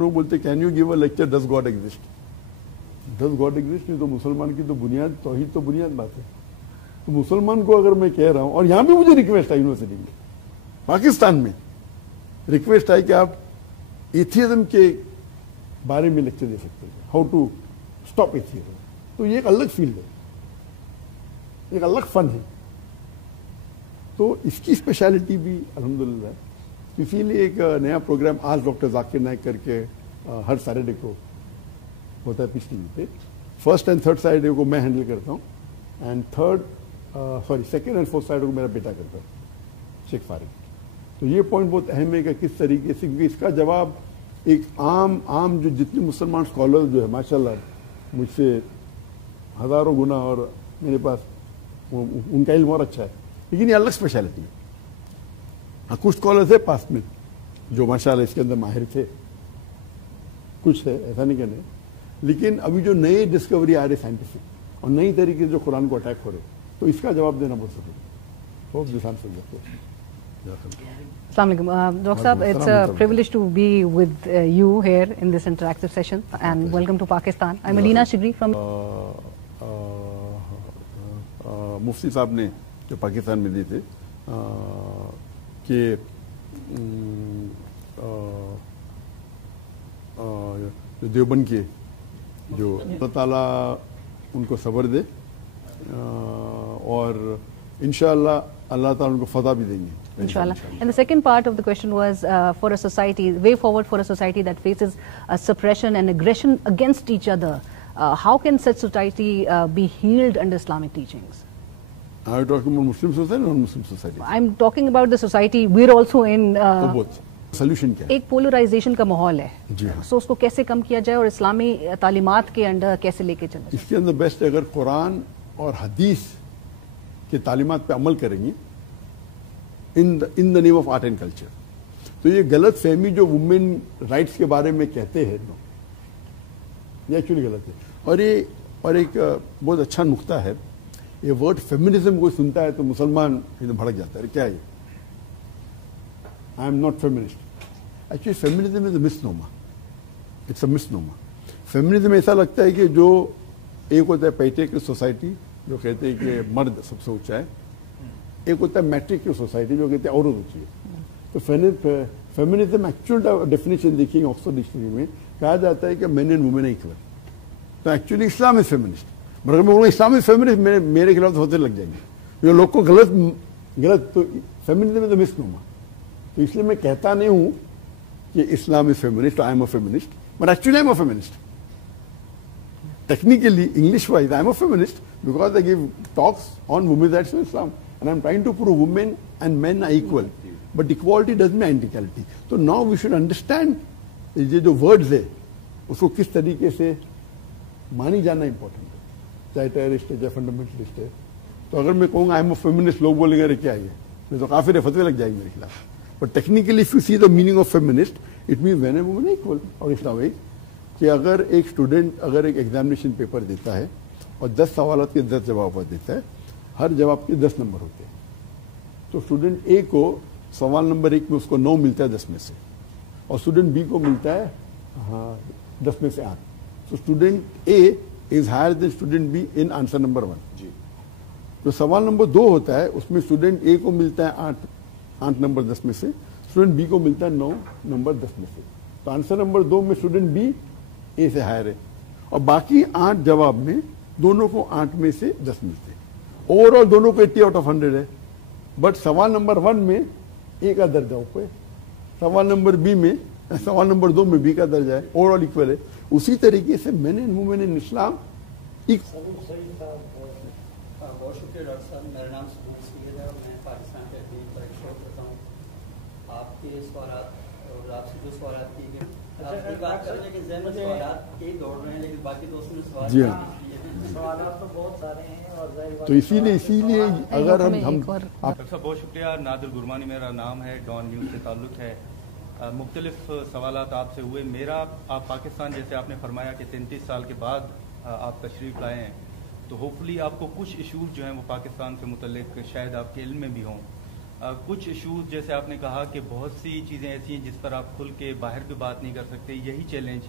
लोग बोलते can you give a lecture does God exist. Does God exist नहीं तो मुसलमान की तो बुनियाद तौहीद तो बुनियाद बात है। तो मुसलमान को अगर मैं कह रहा हूं, और यहां भी मुझे रिक्वेस्ट है यूनिवर्सिटी में, पाकिस्तान में रिक्वेस्ट है कि आप एथियज्म के बारे में लेक्चर दे सकते हैं, हाउ टू स्टॉप एथियज्म। तो ये एक अलग फील्ड है, एक अलग फन है। तो इसकी स्पेशलिटी भी अल्हम्दुलिल्लाह है। इसीलिए एक नया प्रोग्राम आज डॉक्टर जाकिर नाइक करके हर सैटरडे को होता है पीस टीवी पे। फर्स्ट एंड थर्ड सैटरडे को मैं हैंडल करता हूँ, and second and fourth Saturday को मेरा बेटा करता है, शेख फारिक। तो ये पॉइंट बहुत अहम है कि किस तरीके से, क्योंकि इसका जवाब एक आम जो जितने मुसलमान स्कॉलर जो है माशाल्लाह मुझसे हजारों गुना, और मेरे पास उनका इल्म और अच्छा है, लेकिन ये अलग स्पेशलिटी है। हाँ, कुछ स्कॉलर्स है पास में जो माशाल्लाह इसके अंदर माहिर थे, कुछ है, ऐसा नहीं कहने। लेकिन अभी जो नए डिस्कवरी आ रहे साइंटिफिक और नई तरीके से जो कुरान को अटैक हो रहे, तो इसका जवाब देना बहुत जरूरी है। Hope this answer your question. Assalamu alaikum. Dr. Saab, it's a privilege to be with you here in this interactive session, and welcome to Pakistan. I'm Alina Shigri from मुफ्ती साहब ने जो पाकिस्तान में दिए थे कि जो देवबंद के जो अल्लाह ताला उनको सब्र दे, और इंशाअल्लाह अल्लाह ताला उनको फतह भी देंगे Inshallah. And the second part of the question was for a society, way forward for a society that faces suppression and aggression against each other. How can such society be healed under Islamic teachings? Are you talking about Muslim society or non-Muslim society? I'm talking about the society. We're also in. both. Solution क्या है? एक polarisation का माहौल है, जी हाँ। so उसको कैसे कम किया जाए और इस्लामी तालीमात के अंदर कैसे लेके चले जाए? इसके अंदर बेस्ट है अगर कुरान और हदीस के तालीमात पे अमल करेंगे in the name of art and culture. तो ये गलत फहमी जो वुमेन राइट्स के बारे में कहते हैं, ये एक्चुअली गलत है। और एक बहुत अच्छा नुक्ता है, ये वर्ड फेमिनिज्म कोई सुनता है तो मुसलमान भड़क जाता है, क्या है ये? I am not feminist. Actually feminism is a misnomer, it's a misnomer. Feminism ऐसा लगता है कि जो एक होता है पैट्रियार्कल सोसाइटी जो कहते हैं कि मर्द सबसे ऊंचा है, एक होता है मैट्रिक सोसाइटी जो कहते हैं औरत ऊंची है। तो फेमिनिज्म एक्चुअल डेफिनेशन देखिए ऑक्सफोर्ड डिक्शनरी में कहा जाता है कि मेन एंड वुमेन इक्वल। तो एक्चुअली इस्लाम इज फेमिनिस्ट। मगर मैं बोलूँगा इस्लाम इज फेमिनिस्ट, मेरे खिलाफ होते लग जाएंगे, जो लोग को गलत। तो फेमिनिज्म इज अ मिसनोमा। तो इसलिए मैं कहता नहीं हूं कि Islam is feminist, I am a feminist, but actually I am a feminist. Technically English wise I am a feminist because I give talks on women's rights in Islam and I'm trying to prove women and men are equal, but equality doesn't mean anti-equality. So now we should understand ये जो words है उसको किस तरीके से मानी जाना important है, चाहे टेररिस्ट है चाहे फंडामेंटलिस्ट है। तो अगर मैं कहूँगा आई एम अ फेमिनिस्ट, लोग बोलेंगे अरे क्या है, मैं तो काफिर है, फतवे लग जाएंगे मेरे खिलाफ। But technically if you see the meaning of feminist, it mean man and women equal. और इस वे कि अगर एक स्टूडेंट अगर एक एग्जामिनेशन पेपर देता है और 10 सवाल के 10 जवाब देता है, हर जवाब के 10 नंबर होते हैं। तो स्टूडेंट ए को सवाल नंबर 1 में उसको 9 मिलता है 10 में से, और स्टूडेंट बी को मिलता है 10 में से 8। तो student A is higher than student B in answer number 1। जो सवाल नंबर 2 होता है उसमें स्टूडेंट ए को मिलता है 8 नंबर 10 में से, स्टूडेंट बी को मिलता है 9 नंबर 10 में से। तो आंसर नंबर 2 में स्टूडेंट बी ए से हायर है, और बाकी 8 जवाब में दोनों को 8 में से 10 मिलते हैं। ओवरऑल दोनों को 80 आउट ऑफ 100 है, बट सवाल नंबर 1 में ए का दर्जा ऊपर, सवाल नंबर बी में, सवाल नंबर 2 में बी का दर्जा है, ओवरऑल इक्वल है। उसी तरीके से मेन एंड वुमेन इन इस्लाम बहुत शुक्रिया डॉक्टर साहब। मेरा नाम सुबह सैयद है और मैं पाकिस्तान के अदीब पर एक शो करता हूँ। आपके सवाल और आपसे जो सवाल किए गए, आपकी बात कर रहे हैं कि ज़हन में सवाल यही दौड़ रहे हैं, लेकिन बाकी दोस्तों ने सवाल जी हाँ, तो बहुत सारे हैं। और तो इसीलिए अगर हम डॉक्टर साहब बहुत शुक्रिया। नादिर गुरमानी मेरा नाम है, डॉन न्यूज़ से ताल्लुक़ है। मुख्तलिफ सवालात आपसे हुए। मेरा, आप पाकिस्तान जैसे आपने फरमाया कि 33 साल के बाद आप तशरीफ़ लाए हैं, तो होपफुली आपको कुछ इशूज़ जो हैं वो पाकिस्तान से मुतल्लिक शायद आपके इल्म में भी हों। کچھ ایشوز جیسے آپ نے کہا کہ بہت سی چیزیں ایسی ہیں جس پر آپ کھل کے باہر بھی بات نہیں کر سکتے، یہی چیلنج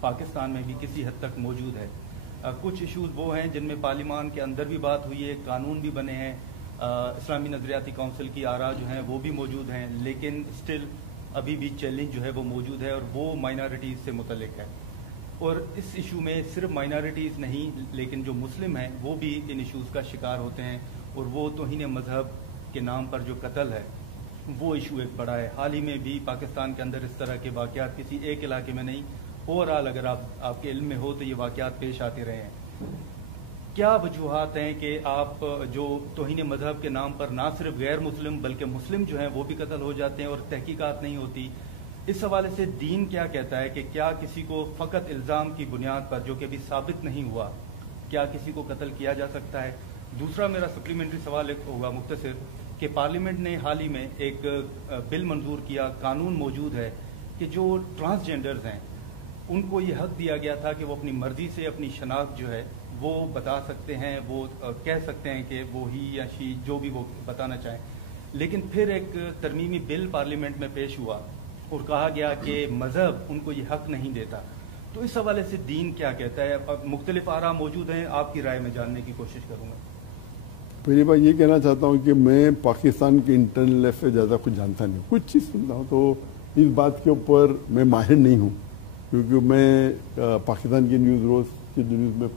پاکستان میں بھی کسی حد تک موجود ہے. کچھ ایشوز وہ ہیں جن میں پارلیمان کے اندر بھی بات ہوئی ہے، قانون بھی بنے ہیں، اسلامی نظریاتی کونسل کی آراء جو ہیں وہ بھی موجود ہیں، لیکن اسٹل ابھی بھی چیلنج جو ہے وہ موجود ہے اور وہ مائنارٹیز سے متعلق ہے. اور اس ایشو میں صرف مائنارٹیز نہیں لیکن جو مسلم ہیں وہ بھی ان ایشوز کا شکار ہوتے ہیں، اور وہ توہین مذہب کے نام پر جو قتل ہے وہ ایشو ایک بڑا ہے. حال ہی میں بھی پاکستان کے اندر اس طرح کے واقعات کسی ایک علاقے میں نہیں، اوور آل اگر آپ کے علم میں ہو تو یہ واقعات پیش آتے رہے ہیں. کیا وجوہات ہیں کہ آپ جو توہین مذہب کے نام پر نہ صرف غیر مسلم بلکہ مسلم جو ہیں وہ بھی قتل ہو جاتے ہیں اور تحقیقات نہیں ہوتی؟ اس حوالے سے دین کیا کہتا ہے کہ کیا کسی کو فقط الزام کی بنیاد پر جو کہ ابھی ثابت نہیں ہوا کیا کسی کو قتل کیا جا سکتا ہے؟ دوسرا میرا سپلیمنٹری سوال ایک ہوگا مختصر کہ پارلیمنٹ نے حال ہی میں ایک بل منظور کیا، قانون موجود ہے کہ جو ٹرانسجینڈرز ہیں ان کو یہ حق دیا گیا تھا کہ وہ اپنی مرضی سے اپنی شناخت جو ہے وہ بتا سکتے ہیں، وہ کہہ سکتے ہیں کہ وہ ہی یا شی جو بھی وہ بتانا چاہیں. لیکن پھر ایک ترمیمی بل پارلیمنٹ میں پیش ہوا اور کہا گیا کہ مذہب ان کو یہ حق نہیں دیتا. تو اس حوالے سے دین کیا کہتا ہے؟ مختلف آراء موجود ہیں، آپ کی رائے میں جاننے کی کوشش کروں گا. پہلی بات یہ کہنا چاہتا ہوں کہ میں پاکستان کے انٹرنل افیئر سے زیادہ کچھ جانتا نہیں ہوں، کچھ چیز سنتا ہوں تو اس بات کے اوپر میں ماہر نہیں ہوں، کیونکہ میں پاکستان کی نیوز روز کی نیوز میں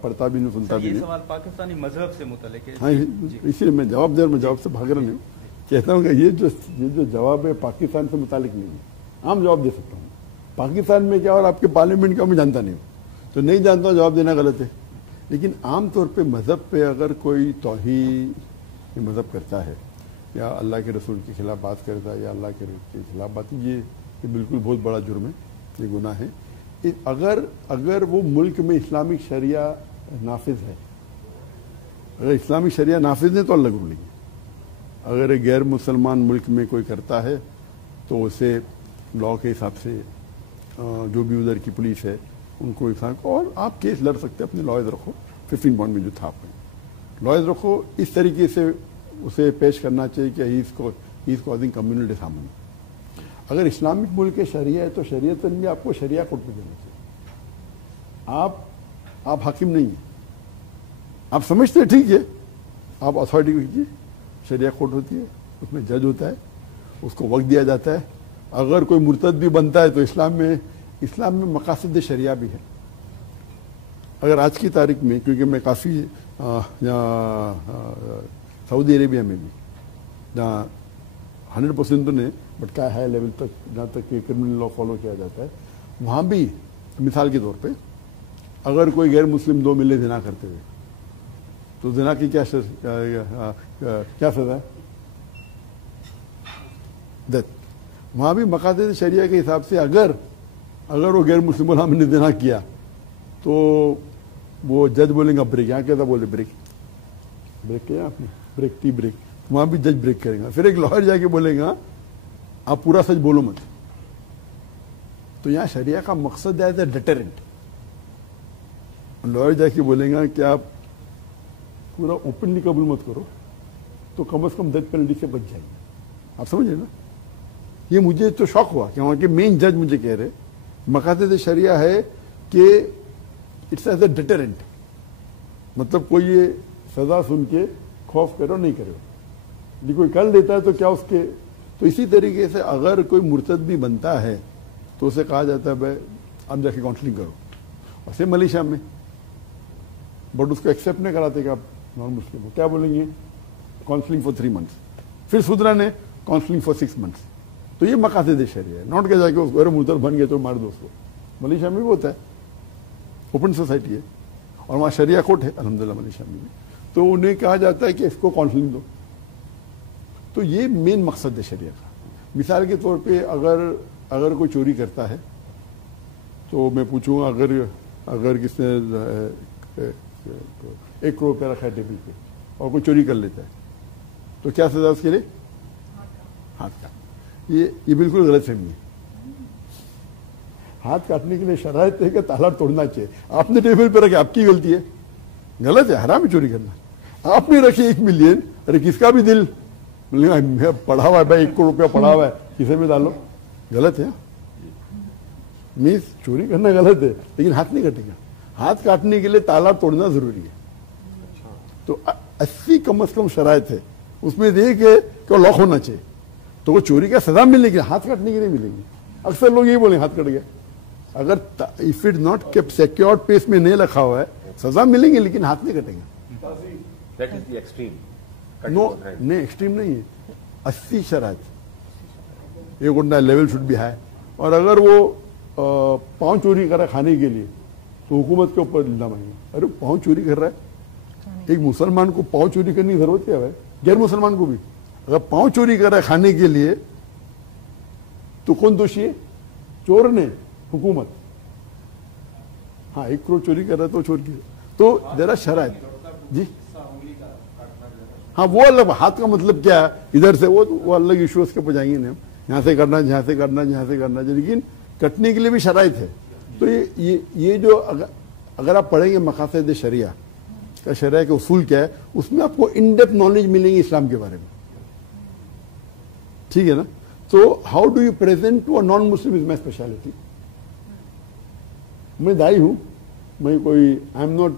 پڑھتا بھی نہیں، سنتا بھی نہیں. یہ سوال پاکستانی مذہب سے متعلق ہے. ہاں اسی لیے میں جواب دے رہا ہوں، میں جواب سے بھاگ رہا نہیں ہوں. کہتا ہوں کہ یہ جو جواب ہے پاکستان سے متعلق نہیں ہے، عام جواب دے سکتا ہوں. پاکستان میں کیا اور آپ کے پارلیمنٹ کا میں جانتا نہیں ہوں، تو نہیں جانتا ہوں، جواب دینا غلط ہے. لیکن عام طور پہ مذہب پہ اگر کوئی توہین مذہب کرتا ہے یا اللہ کے رسول کے خلاف بات کرتا ہے یا اللہ کے رسول کے خلاف بات، یہ بالکل بہت بڑا جرم ہے، یہ گناہ ہے. اگر وہ ملک میں اسلامک شریعہ نافذ ہے، اگر اسلامک شریعہ نافذ ہے تو الگ رولنگ ہے. اگر ایک غیر مسلمان ملک میں کوئی کرتا ہے تو اسے لاء کے حساب سے جو بھی ادھر کی پولیس ہے ان کو انسان کو، اور آپ کیس لڑ سکتے ہیں، اپنے لائز رکھو. 15 پوائنٹ میں جو تھا آپ نے لائز رکھو، اس طریقے سے اسے پیش کرنا چاہیے کہ he is causing communal disharmony. اگر اسلامک ملک کے شریعہ ہے تو شریعت بھی آپ کو شریعہ کورٹ میں دینا چاہیے. آپ حاکم نہیں ہیں، آپ سمجھتے ہیں ٹھیک ہے، آپ اتھارٹی کیجیے. شریعہ کورٹ ہوتی ہے، اس میں جج ہوتا ہے، اس کو وقت دیا جاتا ہے. اگر کوئی مرتد بھی بنتا ہے تو اسلام میں مقاصد شریعہ بھی ہے. اگر آج کی تاریخ میں، کیونکہ میں کافی سعودی عربیہ میں بھی جہاں 100% تو نہیں بٹ کیا ہائی لیول تک جہاں تک کہ کرمنل لا فالو کیا جاتا ہے، وہاں بھی مثال کے طور پہ اگر کوئی غیر مسلم دو ملے زنا کرتے ہوئے تو زنا کی کیا سزا ہے؟ ڈیتھ. وہاں بھی مقاصد شریعہ کے حساب سے اگر وہ غیر مسلم غلام نے زنا کیا تو وہ جج بولیں گا بریک. یہاں کیسا بولے بریک کیا آپ نے، بریک ٹی بریک، وہاں بھی جج بریک کرے گا. پھر ایک لائر جا کے بولے گا آپ پورا سچ بولو مت. تو یہاں شریعہ کا مقصد ہے ایز اے ڈیٹرنٹ. لائر جا کے بولیں گا کہ آپ پورا اوپنلی قبول مت کرو تو کم از کم ڈیتھ پینلٹی سے بچ جائیں گے. آپ سمجھے نا؟ یہ مجھے تو شوق ہوا کہ وہاں کے مین جج مجھے کہہ رہے مقاصد شریعہ ہے کہ اٹس ایز اے ڈیٹرنٹ، مطلب کوئی یہ سزا سن کے خوف کرو نہیں کرو، یعنی کوئی کر لیتا ہے تو کیا اس کے. تو اسی طریقے سے اگر کوئی مرتد بھی بنتا ہے تو اسے کہا جاتا ہے بھائی آپ جا کے کاؤنسلنگ کرو. ویسے ملیشیا میں بٹ اس کو ایکسیپٹ نہیں کراتے کہ آپ نان مسلم ہو. کیا بولیں گے؟ Counselling for 3 months. پھر سدھرا نے کاؤنسلنگ فار 6 months. تو یہ مقاصد شریعہ ہے، نوٹ کہ جا کے اس کو مرتد بن گئے تو مار دو اس کو. ملیشیا میں بھی ہوتا ہے، اوپن سوسائٹی ہے اور وہاں شریعہ کورٹ ہے الحمدللہ ملیشیا میں بھی. تو انہیں کہا جاتا ہے کہ اس کو کاؤنسلنگ دو. تو یہ مین مقصد ہے شریعہ کا. مثال کے طور پہ اگر کوئی چوری کرتا ہے تو میں پوچھوں گا اگر کس نے 1 کروڑ روپیہ رکھا ہے ٹیبل پہ اور کوئی چوری کر لیتا ہے تو کیا سزا اس کے لیے؟ ہاتھ کاٹ. یہ بالکل غلط فہمی ہے. ہاتھ کاٹنے کے لیے شرائط ہے کہ تالا توڑنا چاہیے. آپ نے ٹیبل پہ رکھے، آپ کی غلطی ہے، غلط ہے، حرام ہے چوری کرنا. آپ نے رکھی 1 ملین، ارے کس کا بھی دل मैं पढ़ा हुआ है भाई, 1 करोड़ रुपया पढ़ा हुआ है, किसे में डालो, गलत है। मीन्स चोरी करना गलत है, लेकिन हाथ नहीं कटेगा। हाथ काटने के लिए ताला तोड़ना जरूरी है। तो 80 कम से कम शरायत है, उसमें एक है कि लॉक होना चाहिए, तो वो चोरी का सजा मिलेगी, हाथ काटने की नहीं मिलेगी। अक्सर लोग यही बोले हाथ कट गया। अगर if it not kept secured place में नहीं रखा हुआ है, सजा मिलेंगे लेकिन हाथ नहीं कटेंगे। That is the extreme. No नहीं, एक्सट्रीम नहीं है, 80 शरायत, एक उठना लेवल शुड बी हाई। और अगर वो पाँव चोरी कर रहा है खाने के लिए, तो हुकूमत के ऊपर इल्जाम आएंगे, अरे पाँव चोरी कर रहा है। एक मुसलमान को पाँव चोरी करने की जरूरत क्या है, गैर मुसलमान को भी। अगर पाँव चोरी कर रहा है खाने के लिए, तो कौन दोषी है, चोर ने, हुकूमत। हाँ, 1 करोड़ चोरी कर रहा है तो चोर की, तो जरा शरायत जी। हाँ, वो अलग, हाथ का मतलब क्या है, इधर से वो अलग इश्यूज के ऊपर जाएंगे नहीं, यहाँ से करना, यहाँ से करना, यहाँ से करना, लेकिन कटने के लिए भी शराइत है। तो ये जो अगर आप पढ़ेंगे मकासद शरिया का, शरिया के उसूल क्या है, उसमें आपको इन डेप्थ नॉलेज मिलेंगी इस्लाम के बारे में, ठीक है ना। तो how do you present to a non Muslim is my speciality. मैं दाई हूँ, मैं कोई आई एम नॉट,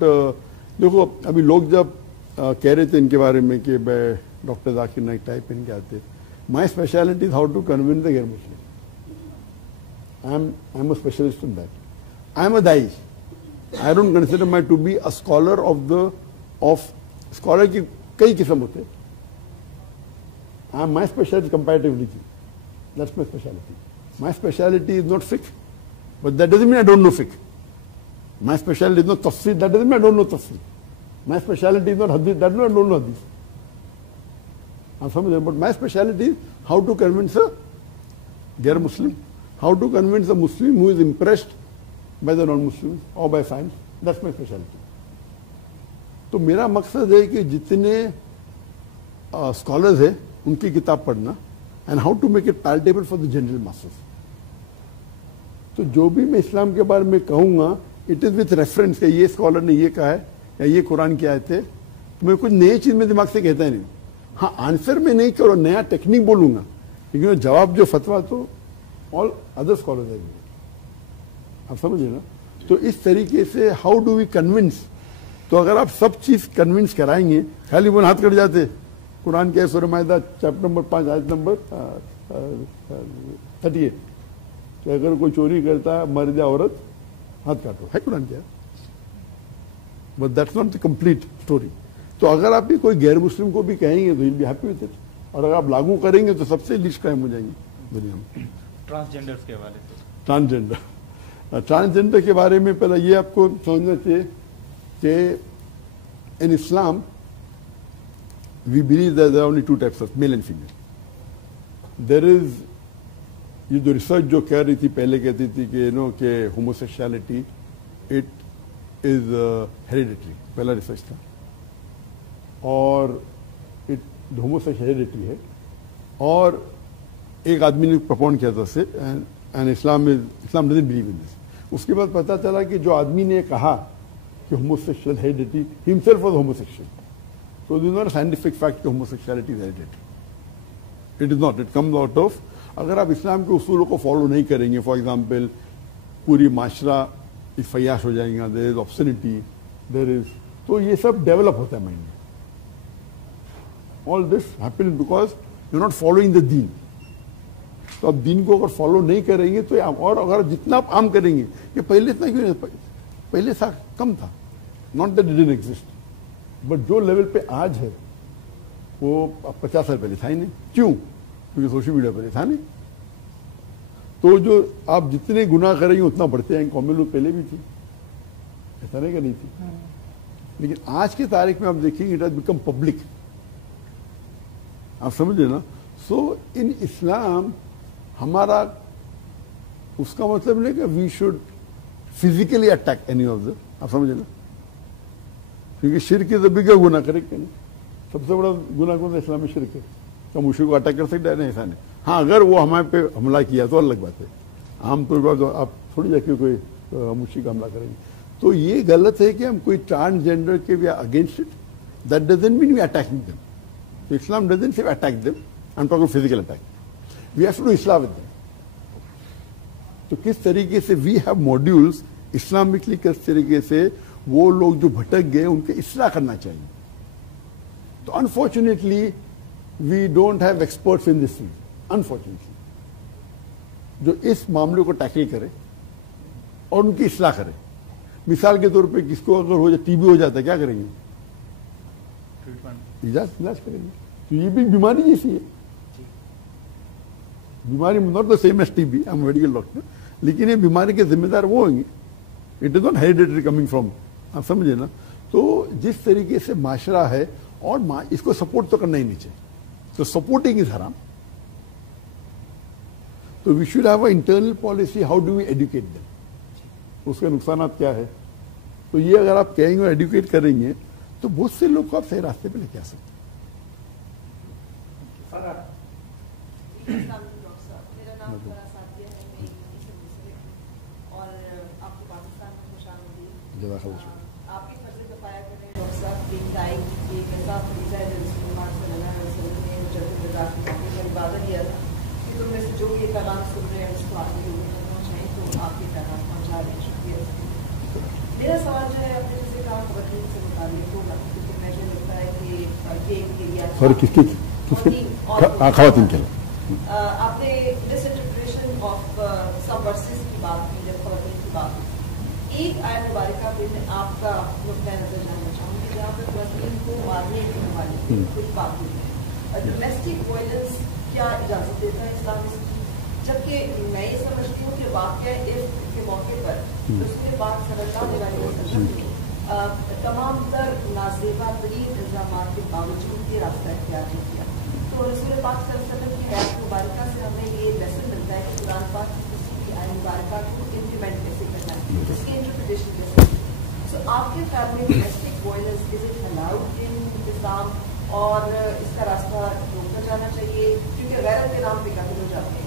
देखो अभी लोग जब कह रहे थे इनके बारे में कि भाई डॉक्टर जाकिर नाइक टाइप इनके आते, my speciality is how to convince the गैर मुस्लिम। I am a specialist in that. I am a दाई, I don't consider my to be a scholar of scholar की कई किस्म होते। I am my speciality comparatively, that's my speciality. My speciality is not fiqh, but that doesn't mean I don't know fiqh. My specialty is not tafsir, that doesn't mean I don't know tafsir. My specialty is not hadith, that doesn't mean I don't know hadith. I'm familiar, but my specialty is how to convince a ghair Muslim, how to convince a Muslim who is impressed by the non-Muslims or by science. That's my specialty. तो मेरा मकसद है कि जितने scholars हैं उनकी किताब पढ़ना, and how to make it palatable for the general masses. तो जो भी मैं इस्लाम के बारे में कहूँगा, इट इज़ विथ रेफरेंस कि ये स्कॉलर ने ये कहा है या ये कुरान की आयत है। तो मैं कुछ नई चीज़ में दिमाग से कहता ही नहीं। हाँ, आंसर में नहीं करो, नया टेक्निक बोलूँगा, लेकिन जवाब जो फतवा तो ऑल अदर स्कॉलर्स है। आप समझिए ना। तो इस तरीके से हाउ डू वी कन्विंस। तो अगर आप सब चीज़ कन्विंस कराएंगे, खाली वो हाथ कट जाते, कुरान के सूरह माइदा चैप्टर नंबर 5 आयत नंबर 38, कि अगर कोई चोरी करता है मर्द या औरत हाथ काटो, है कुरान क्या, but that's not the complete story. तो अगर आप भी कोई गैर मुस्लिम को भी कहेंगे तो will be happy with it, और अगर आप लागू करेंगे तो सबसे लीस्ट क्राइम हो जाएंगे दुनिया में। ट्रांसजेंडर्स के हवाले से, ट्रांसजेंडर के बारे में पहले ये आपको समझना चाहिए कि in Islam we believe that there are only 2 types of male and female. There is, ये जो रिसर्च जो कह रही थी पहले, कहती थी कि नो कि होमोसेक्सुअलिटी इट इज हेरिडिटरी, पहला रिसर्च था, और इट होमोसेक्सुअलिटी है। और एक आदमी ने प्रपोन किया था उससे, and Islam doesn't believe in this. उसके बाद पता चला कि जो आदमी ने कहा कि homosexual heredity, himself was homosexual, so this is not a scientific fact कि homosexuality is hereditary. It is not. It comes out of, अगर आप इस्लाम के उसूलों को फॉलो नहीं करेंगे, फॉर एग्जाम्पल पूरी माशरा फयाश हो जाएगा, देयर इज ऑब्सनिटी, देयर इज, तो ये सब डेवलप होता है माइंड में। All this happens because you not following the दीन। तो आप दीन को अगर फॉलो नहीं करेंगे तो, और अगर जितना आप आम करेंगे, ये पहले इतना क्यों नहीं, पहले था कम था, not that it didn't exist, but जो लेवल पे आज है वो 50 साल पहले था ही नहीं। क्यों? क्योंकि सोशल मीडिया पर था नहीं। तो जो आप जितने गुनाह करेंगे उतना बढ़ते हैं। कौमें लोग पहले भी थी, ऐसा नहीं कि नहीं थी, लेकिन आज की तारीख में आप देखेंगे इट हैज बिकम पब्लिक। आप समझे ना। सो इन इस्लाम हमारा उसका मतलब नहीं कि we should physically attack any of the, आप समझे ना, क्योंकि शिर्क इज द बिगर गुनाह, करेक्ट है ना। सबसे बड़ा गुनाह कौन सा? इस्लाम में शिर्क है। तो हम उसी को अटैक कर सकते हैं? नहीं, ऐसा नहीं। हाँ, अगर वो हमारे पे हमला किया तो अलग बात है। आमतौर पर तो आप थोड़ी जाके कोई मुशी का हमला करेंगे। तो ये गलत है कि हम कोई ट्रांसजेंडर के भी against it, that doesn't mean we attacking them. So Islam doesn't say attack them. I'm talking physical attack. We have to do Islam with them. तो किस तरीके से वी हैव मॉड्यूल्स इस्लामिकली, किस तरीके से वो लोग जो भटक गए उनके इस्लाह करना चाहिए. तो unfortunately we don't have experts in this field. Unfortunately जो इस मामले को टैकल करे और उनकी इस्लाह करे. मिसाल के तौर पे किसको अगर हो जाए, टीबी हो जाता है, क्या करेंगे? इलाज करेंगे. तो ये भी बीमारी जैसी है. बीमारी not the same as TB, I am medical doctor, लेकिन ये बीमारी के जिम्मेदार वो होंगे. It is not hereditary coming from, आप समझे ना. तो जिस तरीके से माशरा है और इसको सपोर्ट तो करना ही नहीं चाहिए. तो सपोर्टिंग इज हराम. तो we should have a internal policy, how do we educate them, उसके नुकसान क्या है. तो ये अगर आप कहेंगे और एजुकेट करेंगे तो बहुत से लोग को आप सही रास्ते पे लेके आ सकते हैं. मेरा नाम फरा सादिया है, मैं यूपी से मुस्लिम हूं और आपको पाकिस्तान में खुशामदीद. आपकी फर्ज दफाया कर रहे हैं डॉक्टर साहब की गाय की कैसा फरीजा है मुसलमान सल्लल्लाहु अलैहि वसल्लम ने जब रजा की मौके पर वादा किया था कि तुम में से जो ये पैगाम सुन रहे हैं उसको आगे लोगों तक पहुँचाएं, तो आप ये पैगाम पहुँचा रहे हैं. शुक्रिया. मेरा सवाल जो है अपने जैसे कहा खबरदारी से मुताबिक होगा, क्योंकि मुझे लगता है कि ये एक एरिया खवातीन के लिए आपने मिसइंटरप्रिटेशन ऑफ सम वर्सेस की बात की, जब खवातीन की बात की. एक आयत मुबारका पे मैं आपका नुक्ता नजर जानना चाहूंगी जहाँ पर खवातीन को मारने के हवाले से कुछ बात हुई है. डोमेस्टिक वायलेंस क्या इजाजत देता है इस्लाम इसकी, जबकि मैं ये समझती हूँ कि वाक़या इफ्क के मौके पर उसके बाद सल्लल्लाहु अलैहि वसल्लम तमाम तर नाज़ेबा तरीन इल्ज़ामात के बावजूद ये रास्ता इख्तियार नहीं किया. तो रसूल पाक सल्लल्लाहु अलैहि वसल्लम की हयात मुबारका से हमें ये लेसन मिलता है कि कुरान पाक की किसी भी आयत मुबारका को इम्प्लीमेंट कैसे करना है, उसकी इंटरप्रिटेशन कैसे. सो आपके ख्याल में domestic violence is it allowed in Islam और इसका रास्ता रोका जाना चाहिए, क्योंकि गैरत के नाम पे कत्ल हो जाते हैं.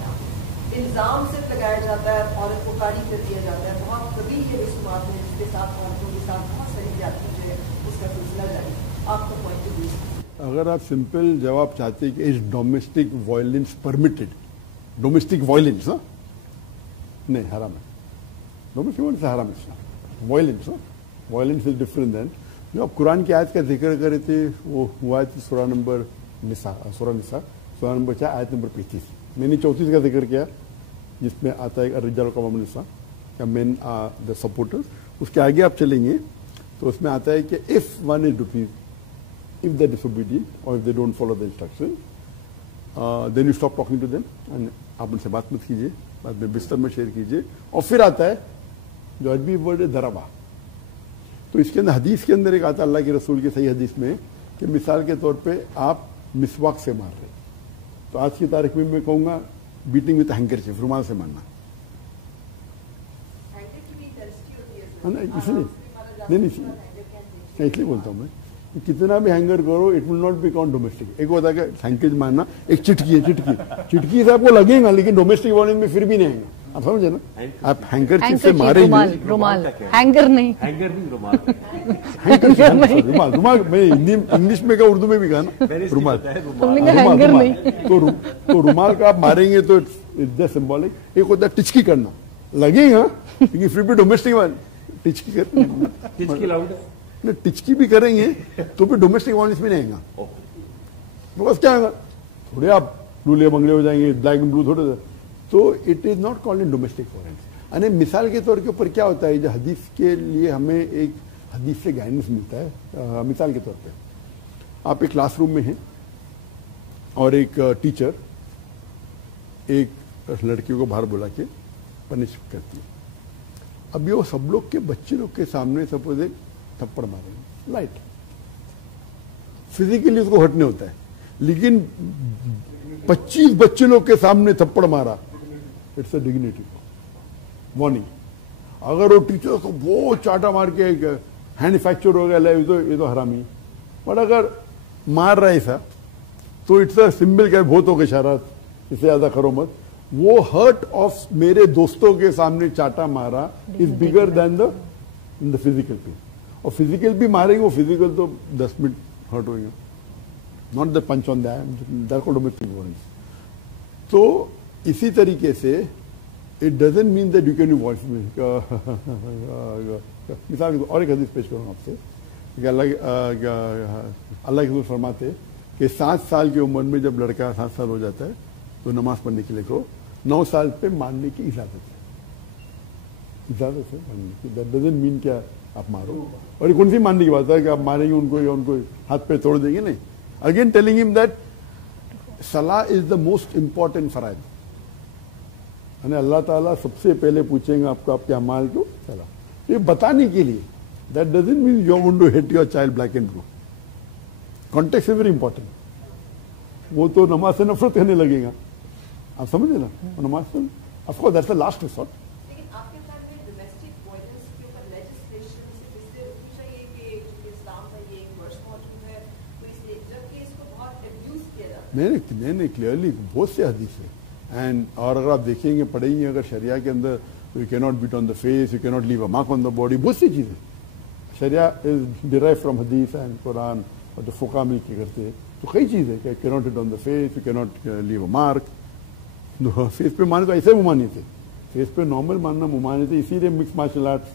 इल्जाम सिर्फ लगाया जाता है, औरत को कारी कर दिया जाता है. बहुत कभी ये रस्मात हैं जिसके साथ औरतों के साथ बहुत सारी ज्यादती जो है उसका सिलसिला जारी. आपका पॉइंट ऑफ व्यू. अगर आप सिंपल जवाब चाहते हैं कि is domestic violence permitted, domestic violence नहीं, हराम है. डोमेस्टिक वायलेंस हराम है. वायलेंस इज डिफरेंट देन जो आप कुरान की आयत का जिक्र कर रहे थे, वो हुआ थी सूरा नंबर 4 आयत नंबर 35. मैंने 34 का जिक्र किया जिसमें आता है अर्रिजाल कवामुन निसा, मेन द सपोर्टर्स. उसके आगे आप चलेंगे तो उसमें आता है कि if one is defies, if they're disobedient or if they don't follow the instruction, then you stop talking to them and आप उनसे बात मत कीजिए, बाद में बिस्तर में शेयर कीजिए. और फिर आता है जो अरबी वर्ड है दरबा. तो इसके अंदर हदीस के अंदर एक आता है अल्लाह के रसूल की सही हदीस में कि मिसाल के तौर पे आप मिसवाक से मार रहे, तो आज की तारीख में मैं कहूँगा बीटिंग विथ हैंकरचीफ, रुमाल से मारना. इसलिए नहीं, इसलिए बोलता हूँ मैं कितना भी हैंगर करो it will not be count domestic. एक होता है हैंकेज मारना, एक चिटकी है, चिटकी से आपको लगेगा लेकिन डोमेस्टिक वायलेंस में फिर भी नहीं आएगा. आप समझे ना. आप हैंकर से मारेंगे, रुमाल, हैंगर नहीं, रुमाल मैं इंग्लिश में कहा, उर्दू में भी कहा ना, रुमाल. तो रुमाल का आप मारेंगे तो इट्स जस्ट सिंबॉलिक. एक होता है टिचकी करना, लगेगा लेकिन फिर भी डोमेस्टिक टिचकी टिचकी भी करेंगे तो फिर डोमेस्टिक वायलेंस में नहीं आएगा. तो बस क्या होगा, थोड़े आप लूले बंगले हो जाएंगे, ब्लैक एंड ब्लू थोड़े. तो it is not called in domestic violence. यानी मिसाल के तौर के ऊपर क्या होता है, जो हदीस के लिए हमें एक हदीस से गाइडेंस मिलता है. मिसाल के तौर पे आप एक क्लासरूम में हैं और एक टीचर एक लड़कियों को बाहर बुला के पनिश करती है. अब ये वो सब लोग के बच्चे लोग के सामने सपोज एक थप्पड़ मारेंगे, लाइट, फिजिकली उसको हटने होता है, लेकिन 25 बच्चे लोग के सामने थप्पड़ मारा, इट्स अ डिग्निटी वार्निंग. अगर वो टीचर को वो चाटा मार के हैंड फ्रैक्चर हो गया, ये तो हरामी. बट अगर मार रहा है ऐसा तो इट्स अ सिंबल का बहुत हो गया शरारत, इससे ज्यादा करो मत. वो हर्ट ऑफ मेरे दोस्तों के सामने चाटा मारा is bigger than the physical pain. और फिजिकल भी मारेंगे, वो फिजिकल तो 10 मिनट हर्ट होगा. not the punch on the hand, that's called domestic violence. तो इसी तरीके से it doesn't mean that you can do voice मिसाल और एक हदीस पेश करूँ आपसे कि अल्लाह के रसूल फरमाते कि 7 साल की उम्र में जब लड़का 7 साल हो जाता है तो नमाज पढ़ने के लिए को 9 साल पे मारने की इजाजत है मारने की. दैट डजंट मीन क्या आप मारो. और कौन सी मानने की बात है कि आप मारेंगे उनको या उनको हाथ पे तोड़ देंगे. नहीं. अगेन टेलिंग हिम दैट सलाह इज द मोस्ट इंपॉर्टेंट फराइज. अल्लाह ताला सबसे पहले पूछेंगे आपको आपके अमाल को सलाह. ये बताने के लिए that doesn't mean you are going to hit your child black and blue. Context is very important. वो तो नमाज से नफरत करने लगेगा. आप समझे ना. नमाज से of course that's the last resort. लेकिन आपके ख्याल में डोमेस्टिक वायलेंस के ऊपर लेजिस्लेशन सिर्फ इसलिए रखनी चाहिए कि इस्लाम का ये एक वर्ष मौजूद है तो इसलिए जबकि इसको बहुत एब्यूज किया जाता है. नहीं क्लियरली बहुत से हदीस है. एंड और अगर आप देखेंगे पढ़ेंगे अगर शरिया के अंदर you can not beat on the face, you can not leave a mark on the body. बहुत सी चीजें शरिया इज डिराइव फ्रॉम हदीस एंड कुरान और जो फुका मिल के करते हैं. तो कई चीजें कि can not hit on the face, you can not leave a mark. Face पे मारने तो ऐसे मुमानी थे. फेस पे नॉर्मल मानना मुमानी थे. इसीलिए mix martial arts,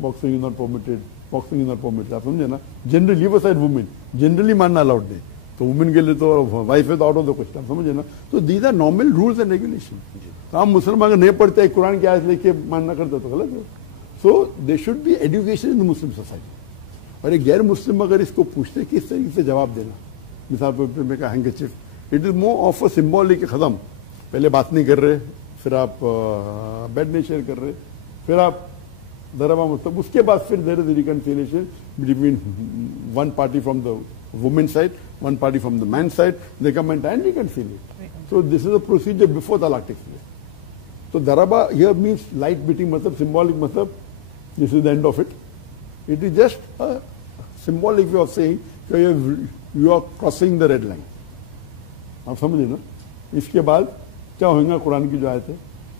boxing is not permitted, boxing is not permitted. आप समझे ना. Generally leave aside women, generally मानना अलाउड नहीं. तो वुमेन के लिए तो वाइफ है तो आउट ऑफ द क्वेश्चन. समझे ना. तो these are normal rules and regulation. तो हम मुसलमान अगर नहीं पढ़ते हैं कुरान की आयत लेके मानना करते तो गलत है. So they should be education in the Muslim society. और एक गैर मुस्लिम अगर इसको पूछते किस तरीके से जवाब देना. मिसाल पर मैं कहा handkerchief, it is more of a symbolic. खत्म. पहले बात नहीं कर रहे, फिर आप बेड नहीं शेयर कर रहे, फिर आप दरबा मतलब उसके बाद फिर there is reconciliation between one party from the women side, one party from the man side. They come and reconciliate. So this is a procedure before talaq takes place. तो दरबा हियर मीन्स लाइट बीटिंग मतलब symbolic मतलब this is the end of it. It is just a symbolic way of saying you are crossing the red line. आप समझे ना. इसके बाद क्या होगा कुरान की जो आयत है.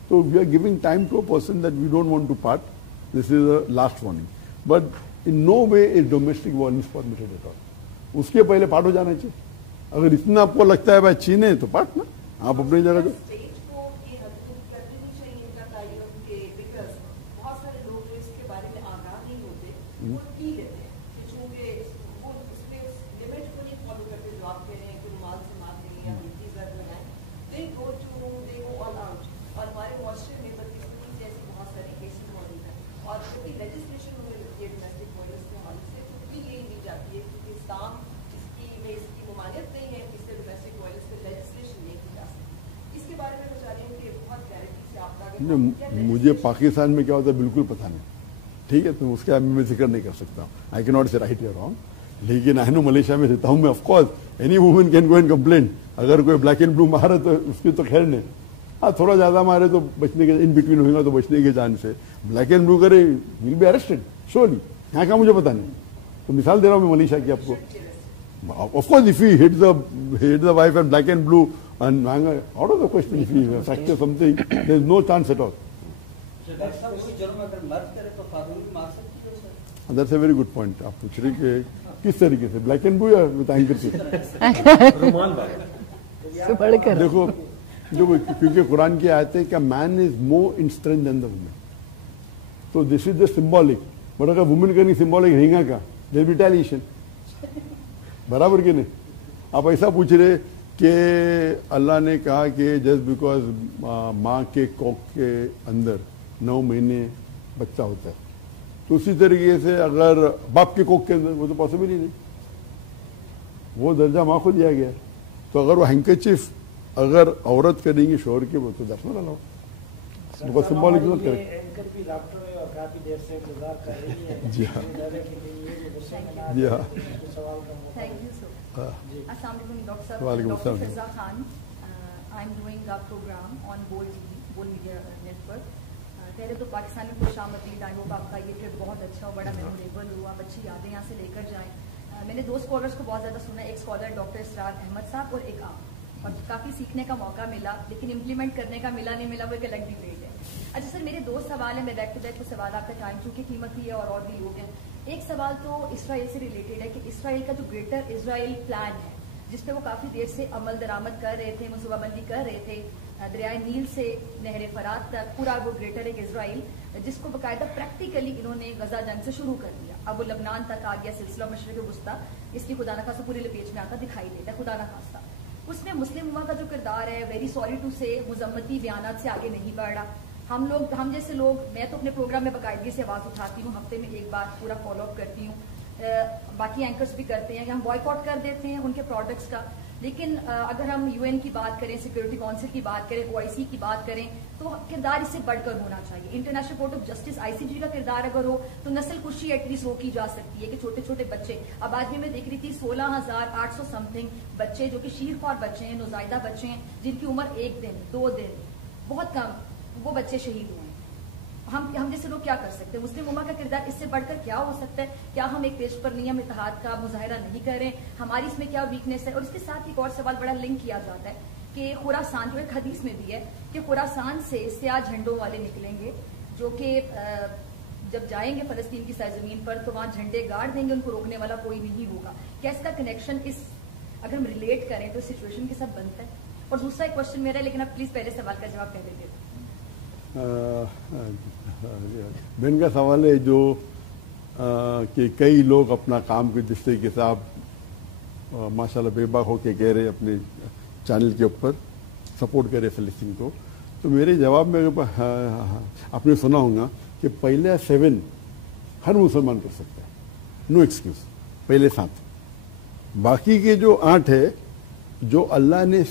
तो we are giving time to a person that we don't want to part. This is a last warning. But in no way is domestic violence permitted at all. उसके पहले पार्ट हो जाना चाहिए. अगर इतना आपको लगता है भाई चीन है तो पार्ट ना. आप अपनी जगह जो मुझे पाकिस्तान में क्या होता है बिल्कुल पता नहीं. ठीक है. तो उसका मैं जिक्र नहीं कर सकता. आई कैन नॉट से राइट या रॉन्ग. लेकिन आई नो मलेशिया में रहता हूँ मैं. Of course any women can go and complain. अगर कोई ब्लैक एंड ब्लू मारे तो उसकी तो खैर नहीं. हाँ थोड़ा ज्यादा मारे तो बचने के इन बिटवीन होगा तो बचने के जान से. ब्लैक एंड ब्लू करे विल बी अरेस्टेड श्योरली. यहाँ का मुझे पता नहीं. तो मिसाल दे रहा हूँ मैं मलेशिया की आपको. Of course if you hit the wife and black and blue and out of the question if you fracture something there is no chance at all. That's a very good point. आप पूछ रहे कि किस तरीके से black and blue या with handkerchief. देखो जो क्योंकि कुरान की आयत है कि man is more in strength than the women. तो this is the symbolic. But अगर वुमेन का नहीं सिंबॉलिक रहेगा का देयर बी रिटेलिएशन. बराबर के नहीं. आप ऐसा पूछ रहे कि अल्लाह ने कहा कि जस्ट बिकॉज माँ के कोख के अंदर 9 महीने बच्चा होता है तो उसी तरीके से अगर बाप के कोख के अंदर वो तो पॉसिबल ही नहीं. वो दर्जा माँ को दिया गया. तो अगर वो हैंकरचीफ अगर औरत करेंगी शोहर के वो तो that's not allowed. Because symbolic not correct. जी हाँ जी हाँ. Assalamualaikum Dr. Dr. Fiza Khan. I'm doing a program on Bold Media Network. पहले तो पाकिस्तान में खुश आमदीद. आई होप आपका ये ट्रिप बहुत अच्छा हो, बड़ा मेमोरेबल हुआ, अच्छी यादें यहाँ से लेकर जाएं. मैंने 2 स्कॉलर्स को बहुत ज़्यादा सुना. एक स्कॉलर डॉक्टर इसरार अहमद साहब और एक आप. और काफ़ी सीखने का मौका मिला, लेकिन इम्प्लीमेंट करने का मिला नहीं मिला वो एक अलग डिबेट है. अच्छा सर, मेरे 2 सवाल हैं. मैं बैक टू बैक कुछ सवाल आपका टाइम चूँकि कीमती है और भी लोग हैं. एक सवाल तो इसराइल से रिलेटेड है कि इसराइल का जो ग्रेटर इसराइल प्लान है जिस पे वो काफी देर से अमल दरामद कर रहे थे, मनसूबाबंदी कर रहे थे, दरियाए नील से नहर फरात तक पूरा वो ग्रेटर एक इसराइल, जिसको बाकायदा प्रैक्टिकली इन्होंने गजा जंग से शुरू कर दिया। अब वो लबनान तक आ गया, सिलसिला मशरिक़ वुस्ता इसकी खुदा न खास्ता पूरे पेज में आता दिखाई देता है, खुदा न खास्ता। उसमें मुस्लिम उम्मा का जो किरदार है, वेरी सॉरी टू से, मुजम्मती बयानात से आगे नहीं बढ़ रहा। हम जैसे लोग, मैं तो अपने प्रोग्राम में बाकायदगी से आवाज उठाती हूँ, हफ्ते में एक बार पूरा फॉलो अप करती हूँ, बाकी एंकर्स भी करते हैं कि हम बॉयकॉट कर देते हैं उनके प्रोडक्ट्स का। लेकिन अगर हम यूएन की बात करें, सिक्योरिटी काउंसिल की बात करें, ओआईसी की बात करें, तो किरदार इससे बढ़कर होना चाहिए। International court of justice ICJ का किरदार अगर हो तो नस्ल कुशी एटलीस्ट रोकी जा सकती है कि छोटे छोटे बच्चे, आबादी में देख रही थी 16,800 समथिंग बच्चे जो कि शीरख्वार बच्चे हैं, नौजायदा बच्चे हैं, जिनकी उम्र 1 दिन 2 दिन बहुत कम, वो बच्चे शहीद हुए हैं। हम जैसे लोग क्या कर सकते हैं? मुस्लिम उम्मा का किरदार इससे बढ़कर क्या हो सकता है? क्या हम एक पेश पर नियम इत्तेहाद का मुजाहिरा नहीं करें? हमारी इसमें क्या वीकनेस है? और इसके साथ एक और सवाल बड़ा लिंक किया जाता है कि खुरासान, जो एक हदीस में भी है कि खुरासान से स्याह झंडों वाले निकलेंगे, जो कि जब जाएंगे फलस्तीन की सरजमीन पर तो वहां झंडे गाड़ देंगे, उनको रोकने वाला कोई नहीं होगा। क्या इसका कनेक्शन इस, अगर हम रिलेट करें तो सिचुएशन के साथ बनता है? और दूसरा एक क्वेश्चन मेरा है, लेकिन आप प्लीज पहले सवाल का जवाब पहले दे। बहन का सवाल है जो कि कई लोग अपना काम के जिस तरीके से आप माशाल्लाह बेबाक होके कह रहे अपने चैनल के ऊपर सपोर्ट करे फिलिस्तीन को, तो मेरे जवाब में आपने सुना होगा कि पहले 7 हर मुसलमान कर सकता है, नो एक्सक्यूज, पहले 7, बाकी के जो 8 है जो अल्लाह ने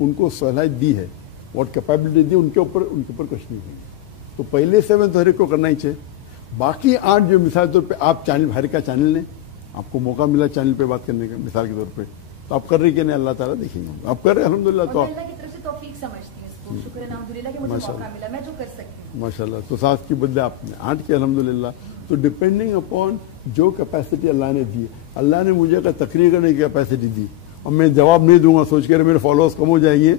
उनको सलाहियत दी है, व्हाट कैपेबिलिटी दी, उनके ऊपर कुछ नहीं है। तो पहले 7 तो हर एक को करना ही चाहिए। बाकी 8 जो मिसाल के तौर पे आप चैनल, हर का चैनल ने आपको मौका मिला चैनल पे बात करने का, मिसाल के तौर पे, तो आप कर रही कि नहीं, अल्लाह ताला देखेंगे आप कर रहे, अल्हम्दुलिल्लाह। तो अल्लाह की तरफ से तौफीक समझती हैं इसको, शुक्र है अल्हम्दुलिल्लाह कि मुझे मौका मिला, मैं जो कर सकती हूं माशाल्लाह। तो 7 के बदले आपने 8 के, अल्हम्दुलिल्लाह। तो डिपेंडिंग अपॉन जो कैपेसिटी अल्लाह ने दी, अल्लाह ने मुझे अगर तकरीर करने की कैपेसिटी दी और मैं जवाब नहीं दूंगा सोच कर मेरे फॉलोअर्स कम हो जाएंगे,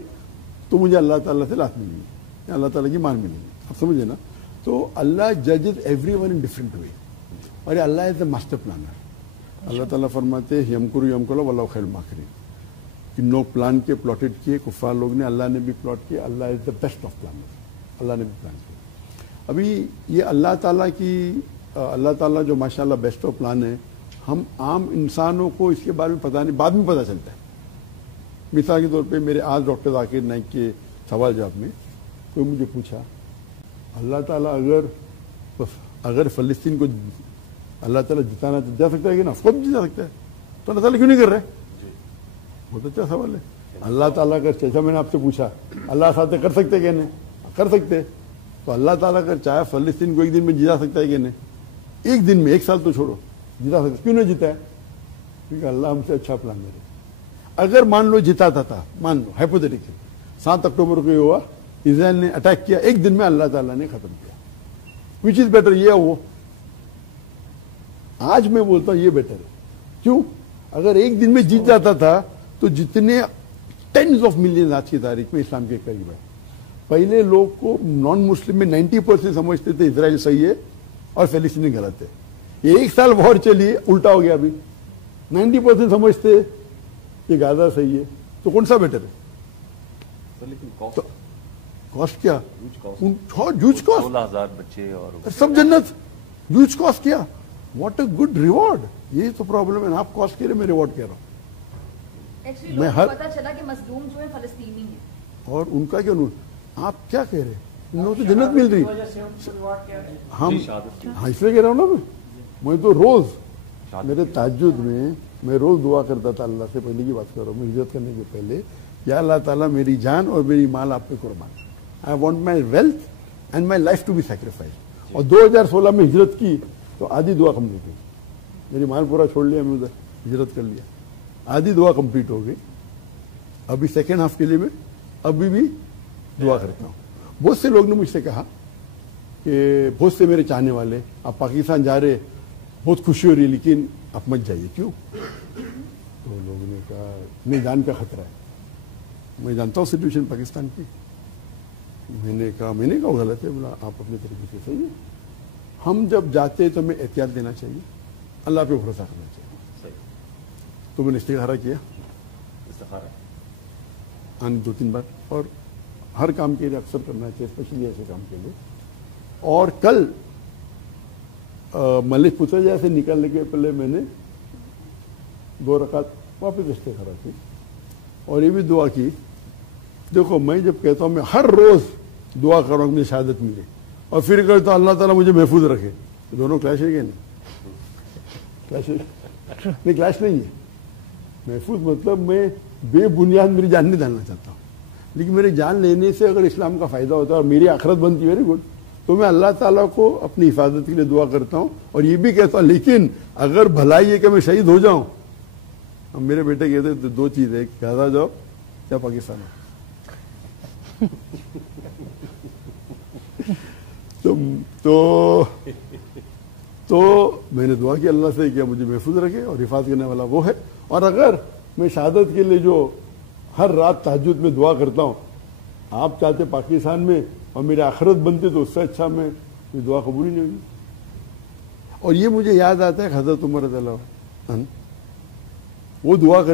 तो मुझे अल्लाह ताला से लात मिलेगी, अल्लाह ताला की मान मिलेगी, आप समझे ना। तो अल्लाह जजेस एवरीवन इन डिफरेंट वे, और अल्लाह इज द मास्टर प्लानर। अल्लाह ताला फरमाते हैं यमकुरु यमकुरु वल्लाहु खैरुल माकिरीन, कि लोग प्लान के प्लॉटेड किए, कुफार लोग ने, अल्लाह ने भी प्लॉट किया, Allah is the best of planner, Allah ने भी प्लान किया। अभी ये अल्लाह ताला जो माशाल्लाह बेस्ट ऑफ प्लान है, हम आम इंसानों को इसके बारे में पता नहीं, बाद में पता चलता है। मिसाल के तौर पे मेरे आज डॉक्टर जाकिर नाइक के सवाल जवाब में कोई मुझे पूछा, अल्लाह ताला अगर फलस्तीन को अल्लाह ताला जिताना जा सकता है कि ना, खुद जिता सकता है, तो अल्लाह ताला क्यों नहीं कर रहा है? बहुत अच्छा सवाल है। अल्लाह ताला अगर, जैसा मैंने आपसे पूछा, अल्लाह साथ कर सकते कि नहीं, कर सकते, तो अल्लाह ताला अगर चाहे फलस्तीन को एक दिन में जिता सकता है कि नहीं, एक दिन में, 1 साल तो छोड़ो, जिता सकता, क्यों नहीं जिता है? क्योंकि अल्लाह हमसे अच्छा प्लान करे। अगर मान लो जिताता था, मान लो हाइपोथेटिकली 7 अक्टूबर को हुआ, इजराइल ने अटैक किया, एक दिन में अल्लाह ताला ने खत्म किया, विच इज बेटर, ये वो। आज मैं बोलता हूं ये बेटर है। क्यों? अगर एक दिन में जीत जाता था तो जितने टेंस ऑफ मिलियन आज की तारीख में इस्लाम के करीब है। पहले लोग को नॉन मुस्लिम में 90% समझते थे इजराइल सही है और फिलिस्तीनी गलत है। ये 1 साल वॉर चली, उल्टा हो गया। अभी 90% समझते कि गाजा सही है, तो कौन सा बेटर है? तो लेकिन कॉस्ट क्या? ह्यूज कॉस्ट, 16,000 बच्चे और सब जन्नत, ह्यूज कॉस्ट क्या, व्हाट अ गुड रिवॉर्ड। ये तो प्रॉब्लम है, आप कॉस्ट कह रहे, मैं रिवॉर्ड कह रहा हूँ। एक्चुअली लोगों को पता चला कि मजलूम जो है फलस्तीनी है, और उनका क्यों, आप क्या कह रहे हैं, उनको तो जन्नत मिल रही। हम, हाँ इसलिए कह रहा हूँ ना, मैं तो रोज मेरे ताज्जुद में मैं रोज दुआ करता था अल्लाह से, पहले की बात कर रहा हूँ, मैं हिजरत करने के पहले, या अल्लाह ताला मेरी जान और मेरी माल आप पे कुर्बान, I want my wealth and my life to be sacrifice. और 2016 में हिजरत की तो आधी दुआ कंप्लीट हुई, मेरी माल पूरा छोड़ लिया, मैं उधर हिजरत कर लिया, आधी दुआ कंप्लीट हो गई। अभी सेकेंड हाफ के लिए मैं अभी भी दुआ करता हूँ। बहुत से लोग ने मुझसे कहा कि बहुत से मेरे चाहने वाले, आप पाकिस्तान जा रहे, बहुत खुशी हो रही, लेकिन आप मत जाइए, क्यों? तो लोगों ने कहा नहीं, जान का खतरा है। मैं जानता हूँ सिचुएशन पाकिस्तान की। मैंने कहा गलत है। बोला आप अपने तरीके से सही है। हम जब जाते तो हमें एहतियात देना चाहिए, अल्लाह पे भरोसा करना चाहिए। तो मैंने इस्तिखारा किया, आने 2-3 बार, और हर काम के लिए अक्सर करना चाहिए, स्पेशली ऐसे काम के लिए। और कल मलिक पुतरजा से निकलने के पहले मैंने 2 रकात वापस इस्तिखारा की और ये भी दुआ की। देखो मैं जब कहता हूँ मैं हर रोज दुआ कर रहा हूँ मुझे शहादत मिले, और फिर कहता हूँ अल्लाह ताला मुझे महफूज रखे, दोनों क्लैश है क्या? नहीं क्लैश नहीं, क्लैश नहीं है। महफूज मतलब मैं बेबुनियाद मेरी जान नहीं डालना चाहता हूँ, लेकिन मेरी जान लेने से अगर इस्लाम का फायदा होता है और मेरी आखिरत बनती, वेरी गुड, तो मैं अल्लाह ताला को अपनी हिफाजत के लिए दुआ करता हूँ। और ये भी कहता हूँ लेकिन अगर भलाई है कि मैं शहीद हो जाऊं, अब मेरे बेटे कहते तो 2 चीज है, गाजा जाओ या पाकिस्तान। तो मैंने दुआ की अल्लाह से कि मुझे महफूज रखे, और हिफाजत करने वाला वो है। और अगर मैं शहादत के लिए जो हर रात तहज्जुद में दुआ करता हूँ, आप चाहते पाकिस्तान में और मेरी आखिरत बनती तो उससे अच्छा मैं दुआ कबूल ही नहीं होगी। और ये मुझे याद आता है हज़रत उमर रज़ियल्लाहु अन्हु वो दुआ कर